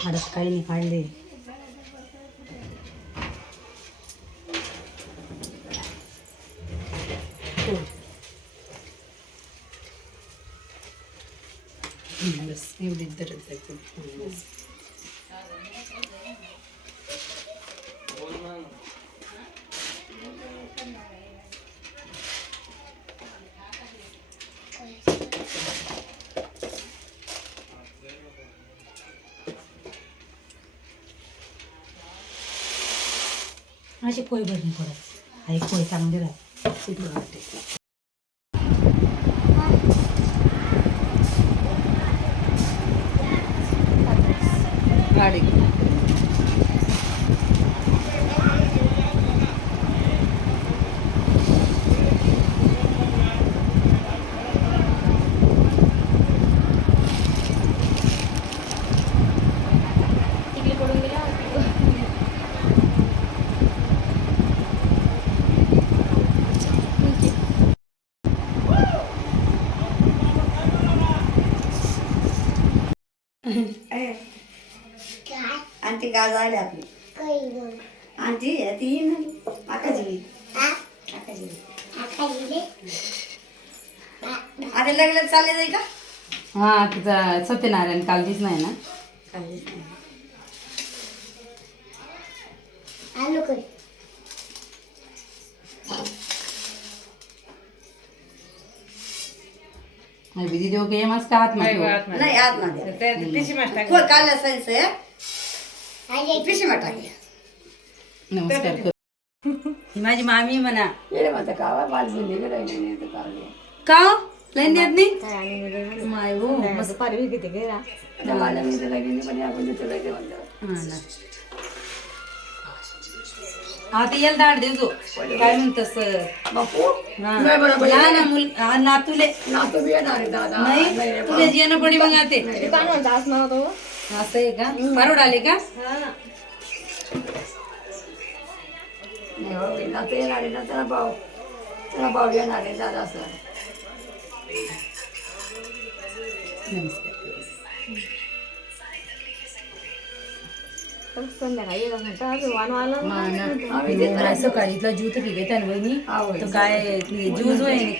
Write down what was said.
हळद काही नाही काढले हो. हं, बस एवढी गरज आहे अशी पोय पडत हा एक पोय चांगली राहते सुटली वाटते गाडी. तिकडे पडून आणि ती गाज आली आपली. आणि ती आकाशी आकाशी आता लग्न चालले जाईल का? हा तिचा सत्यनारायण कालजीच नाही ना. अरे दीदी देव के मस्त का हात मध्ये नाही आतमध्ये. खोल काढला सायन्स पिशी टाकली नमस्कार कर. ही माझी मामी म्हणा. येडे म्हणता का बाल बोलली गे राहिली नाही तर काढली का हो? लाईन देत नाही? माय हो मस्त. त्या माझ्या मी पण आपण तिथे लगे म्हणलं हा ना. हा ते याला दाड देतो काय म्हणतस बापू नाही बरोबर. या ना मुल हा, नातूले नातू बी येणार आहे दादा. नाही? तुला जेणं पडी मग आते. काय म्हणता आज म्हणा तो असं आहे का? परवड आले का? नाही हो, नातू येणार आहे ना त्याला भाऊ त्याला भाऊ येणार आहे दादा असं नमस्कार. सकाळी इथला तर ठीक आहे त्यानं वहिनी आवय. तर काय ज्यूज होय